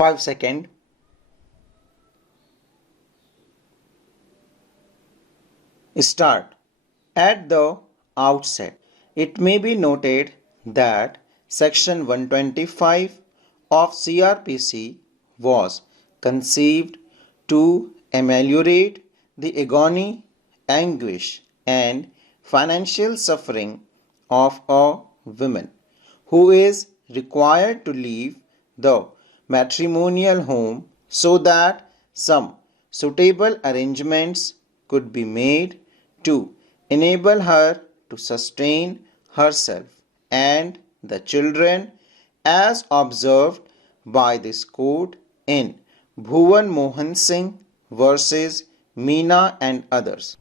5 seconds. Start. At the outset, it may be noted that Section 125 of CRPC was conceived to ameliorate the agony, anguish, and financial suffering of a woman who is required to leave the matrimonial home so that some suitable arrangements could be made to enable her to sustain herself and the children as observed by this court in Bhuvan Mohan Singh versus Meena and others.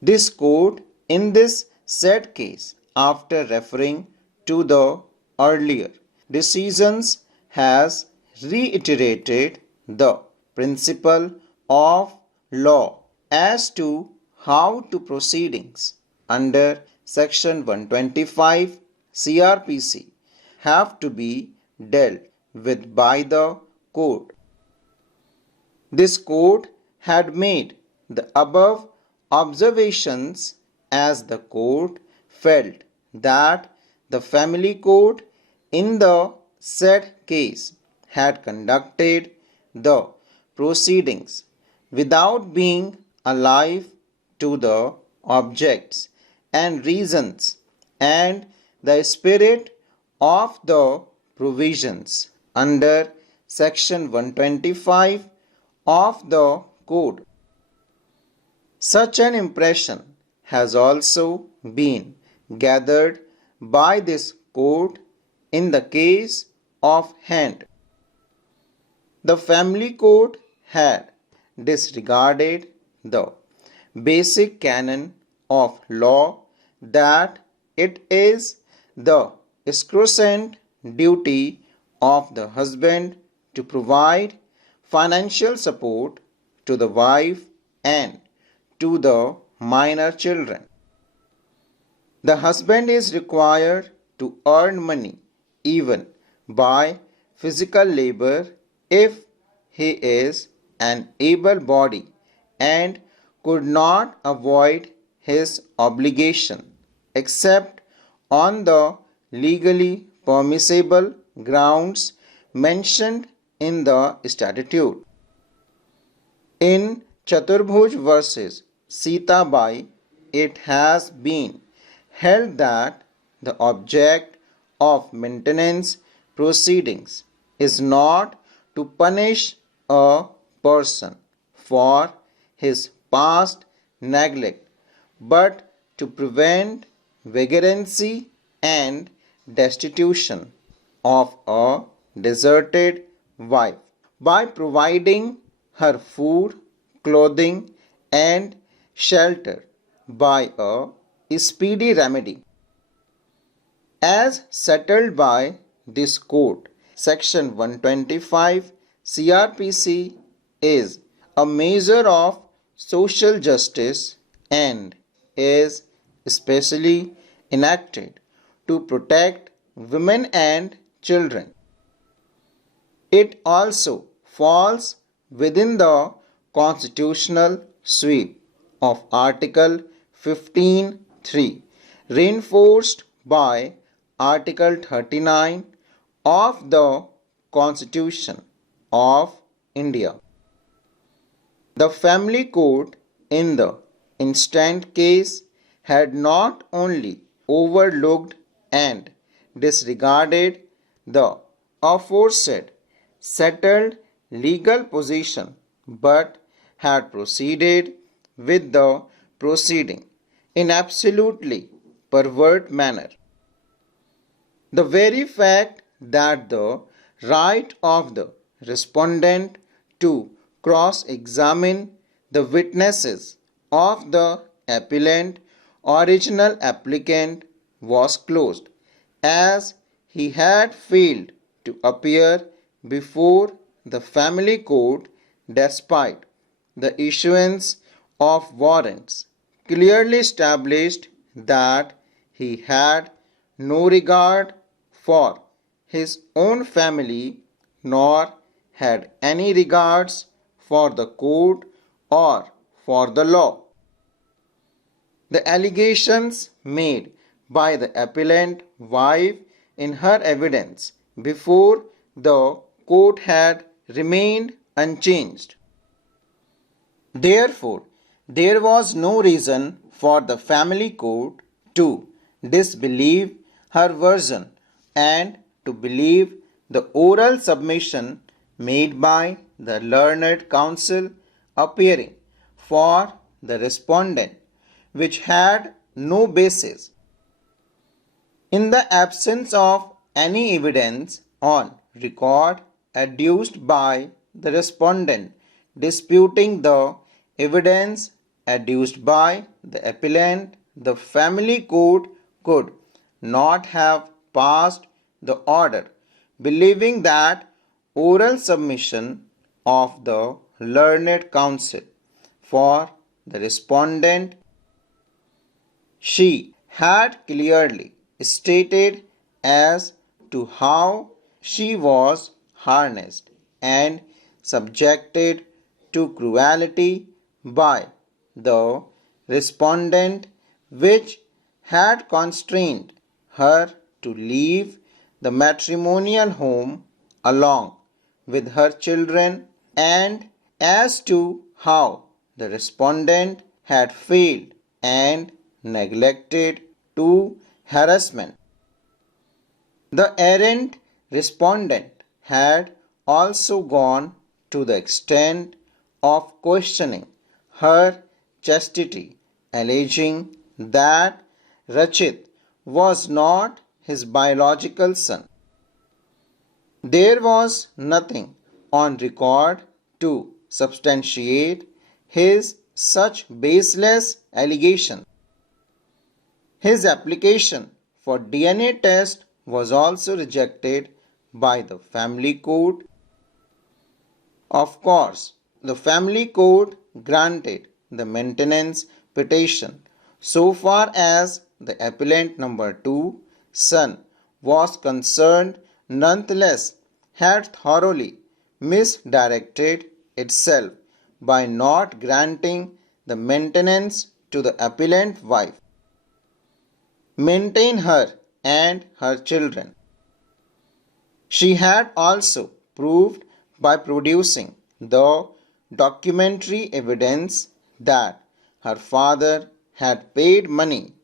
This court in this said case, after referring to the earlier decisions, has reiterated the principle of law as to how to proceedings under Section 125 CRPC have to be dealt with by the court. This court had made the above observations as the court felt that the family court in the said case had conducted the proceedings without being alive to the objects and reasons and the spirit of the provisions under Section 125 of the Code. Such an impression has also been gathered by this court in the case of hand. The family court had disregarded the basic canon of law that it is the sacrosanct duty of the husband to provide financial support to the wife and to the minor children. The husband is required to earn money even by physical labor if he is an able body and could not avoid his obligation except on the legally permissible grounds mentioned in the statute. In Chaturbhuj versus Sita Bai, it has been held that the object of maintenance proceedings is not to punish a person for his past neglect, but to prevent vagrancy and destitution of a deserted wife by providing her food, clothing, and shelter by a speedy remedy. As settled by this court, Section 125 CRPC is a measure of social justice and is specially enacted to protect women and children. It also falls within the constitutional sweep of Article 15(3), reinforced by Article 39 of the Constitution of India. The family court in the instant case had not only overlooked and disregarded the aforesaid settled legal position but had proceeded with the proceeding in absolutely pervert manner. The very fact that the right of the respondent to cross-examine the witnesses of the appellant original applicant was closed, as he had failed to appear before the family court despite the issuance of warrants, clearly established that he had no regard for his own family nor had any regards for the court or for the law. The allegations made by the appellant wife in her evidence before the court had remained unchanged. Therefore, there was no reason for the family court to disbelieve her version and to believe the oral submission made by the learned counsel appearing for the respondent, which had no basis. In the absence of any evidence on record adduced by the respondent disputing the evidence adduced by the appellant, the family court could not have passed the order, believing that oral submission of the learned counsel for the respondent she had clearly stated as to how she was harnessed and subjected to cruelty by the respondent, which had constrained her to leave the matrimonial home along with her children, and as to how the respondent had failed and neglected to harassment. The errant respondent had also gone to the extent of questioning her chastity, alleging that Rachit was not his biological son. There was nothing on record to substantiate his such baseless allegation. His application for DNA test was also rejected by the family court. Of course, the family court granted the maintenance petition so far as the appellant number 2 son was concerned, nonetheless had thoroughly misdirected itself by not granting the maintenance to the appellant wife. Maintain her and her children. She had also proved by producing the documentary evidence that her father had paid money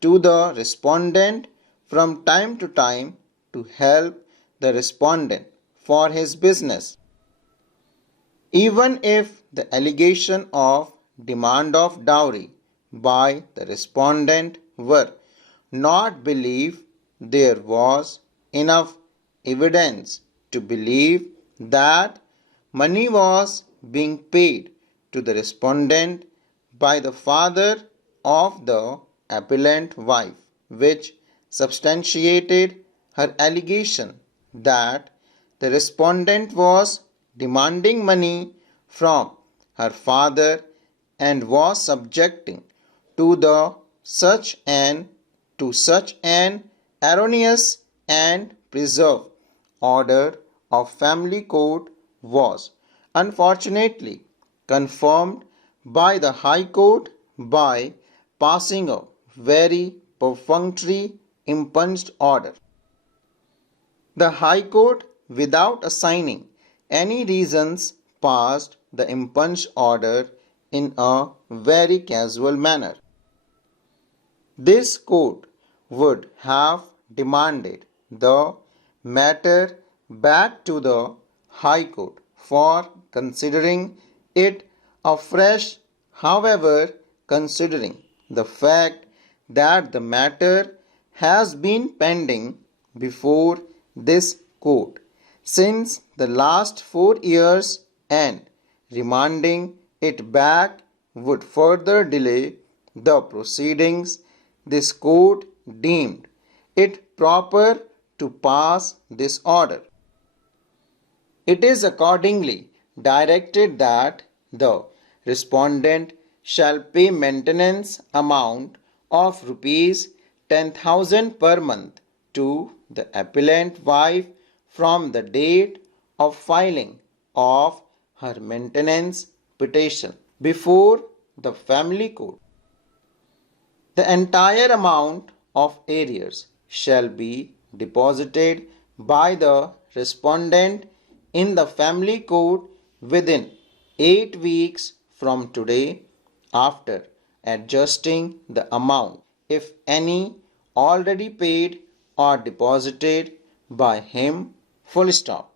to the respondent from time to time to help the respondent for his business. Even if the allegation of demand of dowry by the respondent were not believed, there was enough evidence to believe that money was being paid to the respondent by the father of the appellant wife, which substantiated her allegation that the respondent was demanding money from her father and was subjecting to such an erroneous and preserved order of family court was unfortunately confirmed by the High Court by passing a very perfunctory impunged order. The High Court, without assigning any reasons, passed the impunged order in a very casual manner. This court would have demanded the matter back to the High Court for considering it afresh. However, considering the fact that the matter has been pending before this court since the last 4 years and remanding it back would further delay the proceedings, this court deemed it proper to pass this order. It is accordingly directed that the respondent shall pay maintenance amount of rupees 10,000 per month to the appellant wife from the date of filing of her maintenance petition before the family court. The entire amount of arrears shall be deposited by the respondent in the family court within 8 weeks from today, after adjusting the amount, if any, already paid or deposited by him. Full stop.